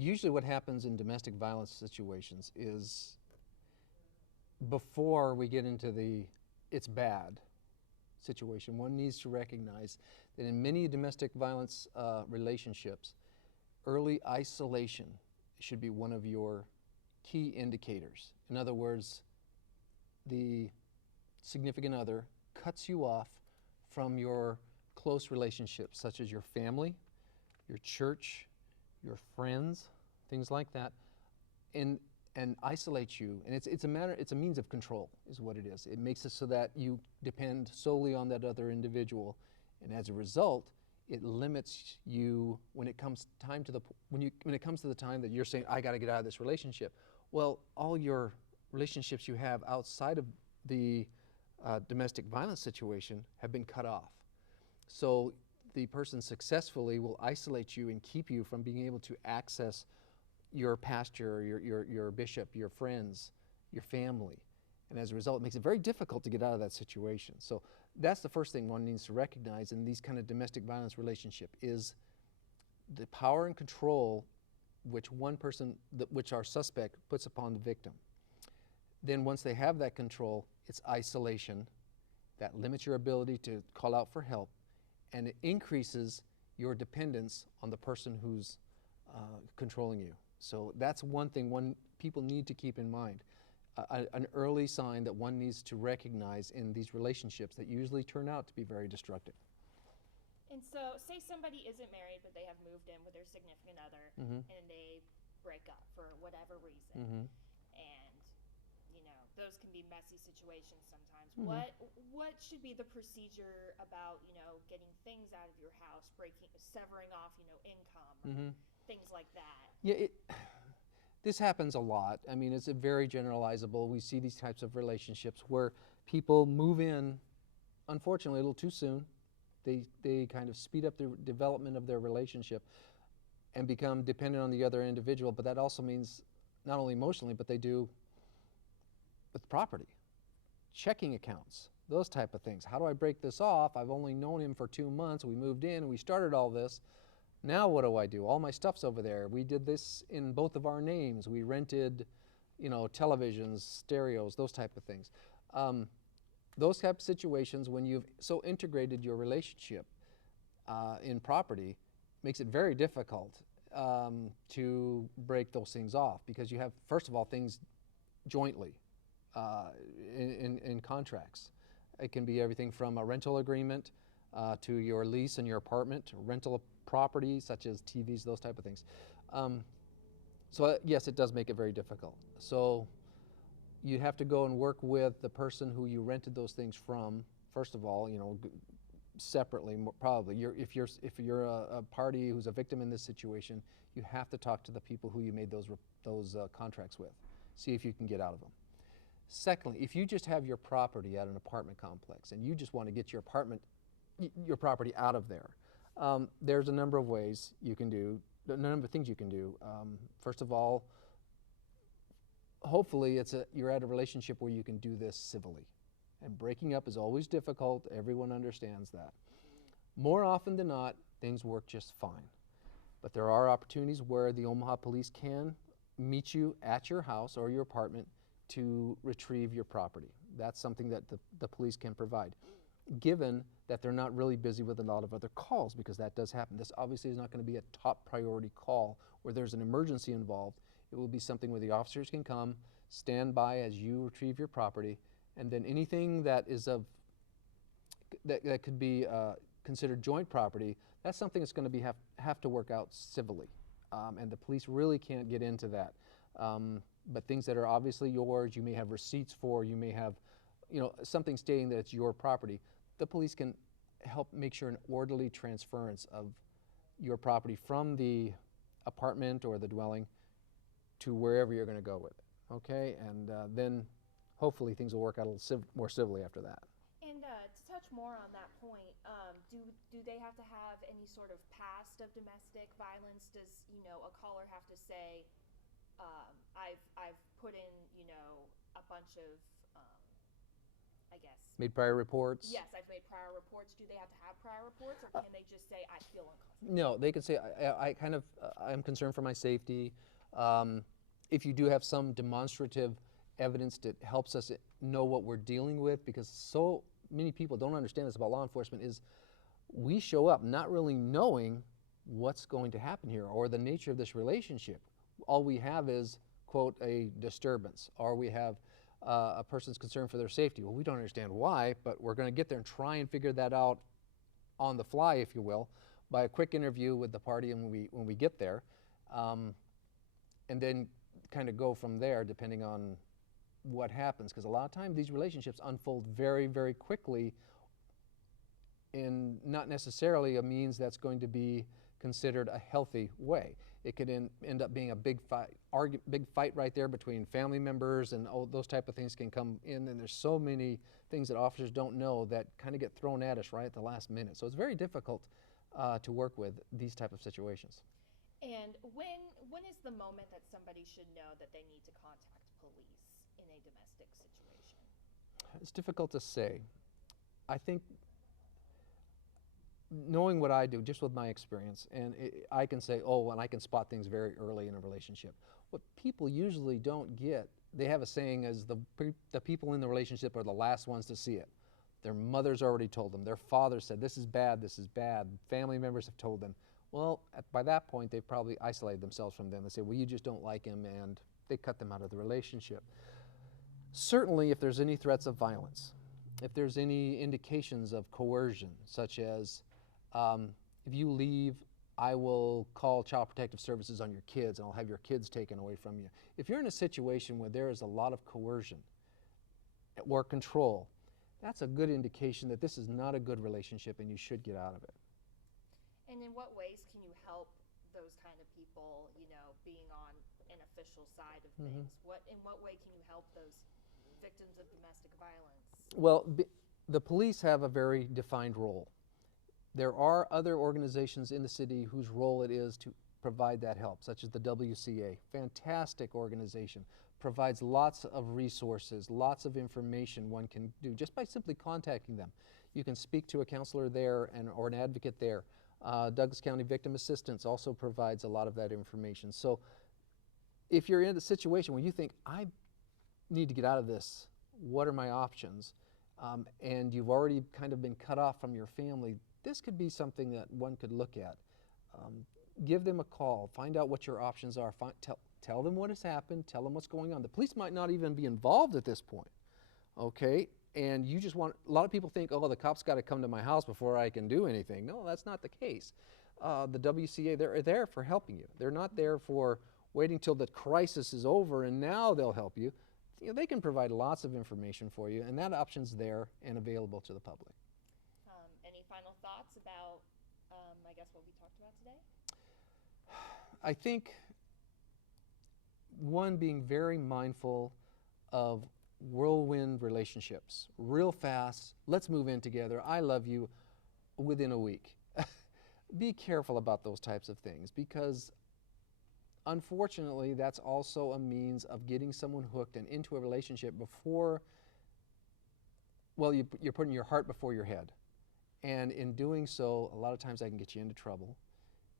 Usually what happens in domestic violence situations is before we get into the it's bad situation, one needs to recognize that in many domestic violence relationships, early isolation should be one of your key indicators. In other words, the significant other cuts you off from your close relationships, such as your family, your church, your friends, things like that, and isolates you. And it's a means of control, is what it is. It makes it so that you depend solely on that other individual, and as a result, it limits you when it comes time to when it comes to the time that you're saying, I got to get out of this relationship. Well, all your relationships you have outside of the domestic violence situation have been cut off. So the person successfully will isolate you and keep you from being able to access your pastor, your bishop, your friends, your family. And as a result, it makes it very difficult to get out of that situation. So that's the first thing one needs to recognize in these kind of domestic violence relationship is the power and control which one person, which our suspect puts upon the victim. Then once they have that control, it's isolation that limits your ability to call out for help, and it increases your dependence on the person who's controlling you. So that's one thing people need to keep in mind. An early sign that one needs to recognize in these relationships that usually turn out to be very destructive. And so, say somebody isn't married, but they have moved in with their significant other, Mm-hmm. and they break up for whatever reason. Mm-hmm. And, you know, those can be messy situations sometimes. Mm-hmm. What should be the procedure about, you know, getting things out of your house, severing off, you know, income, or Mm-hmm. things like that? Yeah, this happens a lot. I mean, it's very generalizable. We see these types of relationships where people move in, unfortunately, a little too soon. They kind of speed up the development of their relationship and become dependent on the other individual, but that also means not only emotionally, but they do with property, checking accounts, those type of things. How do I break this off? I've only known him for 2 months. We moved in, we started all this. Now what do I do? All my stuff's over there. We did this in both of our names. We rented, you know, televisions, stereos, those type of things. Those type of situations, when you've so integrated your relationship in property, makes it very difficult to break those things off, because you have, first of all, things jointly in contracts. It can be everything from a rental agreement to your lease in your apartment, rental property such as TVs, those type of things. So yes, it does make it very difficult. So you have to go and work with the person who you rented those things from. First of all, you know, separately, probably. If you're a party who's a victim in this situation, you have to talk to the people who you made those contracts with. See if you can get out of them. Secondly, if you just have your property at an apartment complex and you just want to get your property out of there, there's a number of ways you can do, a number of things you can do. First of all, hopefully you're at a relationship where you can do this civilly. And breaking up is always difficult. Everyone understands that. More often than not, things work just fine. But there are opportunities where the Omaha police can meet you at your house or your apartment to retrieve your property. That's something that the police can provide, given that they're not really busy with a lot of other calls, because that does happen. This obviously is not going to be a top priority call where there's an emergency involved. It will be something where the officers can come, stand by as you retrieve your property, and then anything that is that could be considered joint property, that's something that's going to have to work out civilly, and the police really can't get into that. But things that are obviously yours, you may have receipts for, you may have, you know, something stating that it's your property. The police can help make sure an orderly transference of your property from the apartment or the dwelling to wherever you're going to go with it. Okay, and then hopefully things will work out a little more civilly after that. And to touch more on that point, do they have to have any sort of past of domestic violence? Does, you know, a caller have to say, I've put in, you know, a bunch of I guess. Made prior reports? Yes, I've made prior reports. Do they have to have prior reports, or can they just say, I feel uncomfortable? No, they can say, I'm concerned for my safety. If you do have some demonstrative evidence that helps us know what we're dealing with, because so many people don't understand this about law enforcement, is we show up not really knowing what's going to happen here or the nature of this relationship. All we have is, quote, a disturbance, or we have a person's concern for their safety. Well, we don't understand why, but we're going to get there and try and figure that out on the fly, if you will, by a quick interview with the party and when we get there, and then kind of go from there depending on what happens, because a lot of times these relationships unfold very, very quickly in not necessarily a means that's going to be considered a healthy way. It could end up being a big fight right there between family members, and those type of things can come in, and there's so many things that officers don't know that kind of get thrown at us right at the last minute. So it's very difficult to work with these type of situations. And when is the moment that somebody should know that they need to contact police in a domestic situation? It's difficult to say. I think knowing what I do, just with my experience, and I can say, oh, and I can spot things very early in a relationship. What people usually don't get, they have a saying as the people in the relationship are the last ones to see it. Their mother's already told them. Their father said, this is bad, this is bad. Family members have told them. Well, by that point, they've probably isolated themselves from them. They say, well, you just don't like him, and they cut them out of the relationship. Certainly, if there's any threats of violence, if there's any indications of coercion, such as if you leave, I will call Child Protective Services on your kids and I'll have your kids taken away from you. If you're in a situation where there is a lot of coercion or control, that's a good indication that this is not a good relationship and you should get out of it. And in what ways can you help those kind of people, being on an official side of things? In what way can you help those victims of domestic violence? Well, the police have a very defined role. There are other organizations in the city whose role it is to provide that help, such as the WCA. Fantastic organization, provides lots of resources, lots of information one can do just by simply contacting them. You can speak to a counselor there or an advocate there. Douglas County Victim Assistance also provides a lot of that information. So if you're in a situation where you think, I need to get out of this, what are my options? And you've already kind of been cut off from your family, this could be something that one could look at. Give them a call, find out what your options are, tell them what has happened, tell them what's going on. The police might not even be involved at this point, okay? And you just want, a lot of people think, oh, the cops got to come to my house before I can do anything. No, that's not the case. The WCA, they're there for helping you. They're not there for waiting till the crisis is over and now they'll help you. They can provide lots of information for you, and that option's there and available to the public. Any final thoughts about, I guess, what we talked about today? I think, one, being very mindful of whirlwind relationships. Real fast, let's move in together, I love you, within a week. Be careful about those types of things, because unfortunately that's also a means of getting someone hooked and into a relationship before, well, you're putting your heart before your head. And in doing so, a lot of times that can get you into trouble.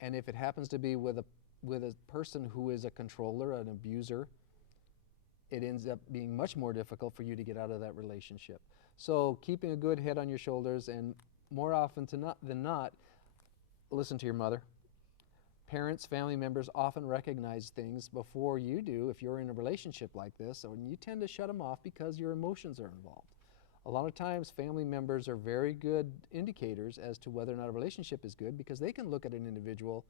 And if it happens to be with a person who is a controller, an abuser, it ends up being much more difficult for you to get out of that relationship. So keeping a good head on your shoulders, and more often than not, listen to your mother. Parents, family members often recognize things before you do if you're in a relationship like this, and you tend to shut them off because your emotions are involved. A lot of times family members are very good indicators as to whether or not a relationship is good, because they can look at an individual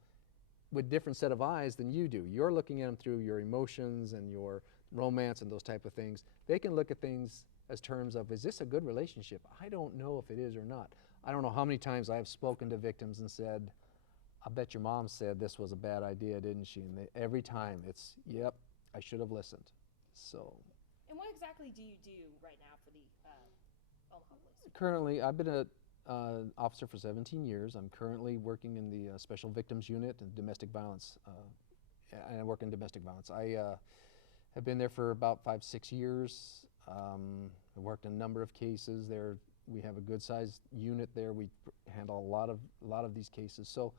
with a different set of eyes than you do. You're looking at them through your emotions and your romance and those type of things. They can look at things as terms of, is this a good relationship? I don't know if it is or not. I don't know how many times I've spoken to victims and said, I bet your mom said this was a bad idea, didn't she? And every time it's, yep, I should have listened. So. And what exactly do you do right now for the Omaha Police? Currently, I've been an officer for 17 years. I'm currently working in the Special Victims Unit and domestic violence. And I work in domestic violence. I have been there for about 5-6 years. I worked in a number of cases there. We have a good sized unit there. We handle a lot of these cases. So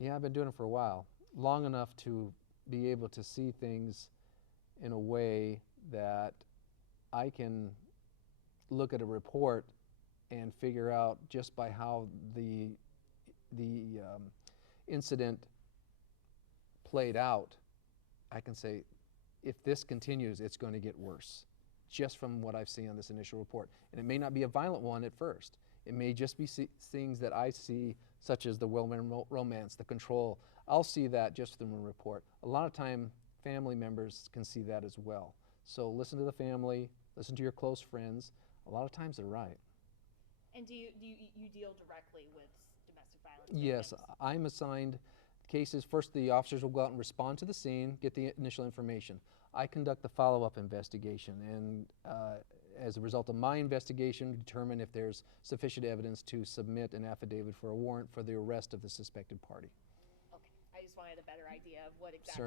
yeah, I've been doing it for a while, long enough to be able to see things in a way that I can look at a report and figure out just by how the incident played out, I can say, if this continues, it's going to get worse, just from what I've seen on this initial report. And it may not be a violent one at first. It may just be things that I see, such as the well-meant romance, the control. I'll see that just from a report. A lot of time, family members can see that as well. So listen to the family, listen to your close friends. A lot of times they're right. And do you deal directly with domestic violence Yes, victims? I'm assigned cases. First, the officers will go out and respond to the scene, get the initial information. I conduct the follow-up investigation, and as a result of my investigation, determine if there's sufficient evidence to submit an affidavit for a warrant for the arrest of the suspected party. Okay, I just wanted a better idea of what exactly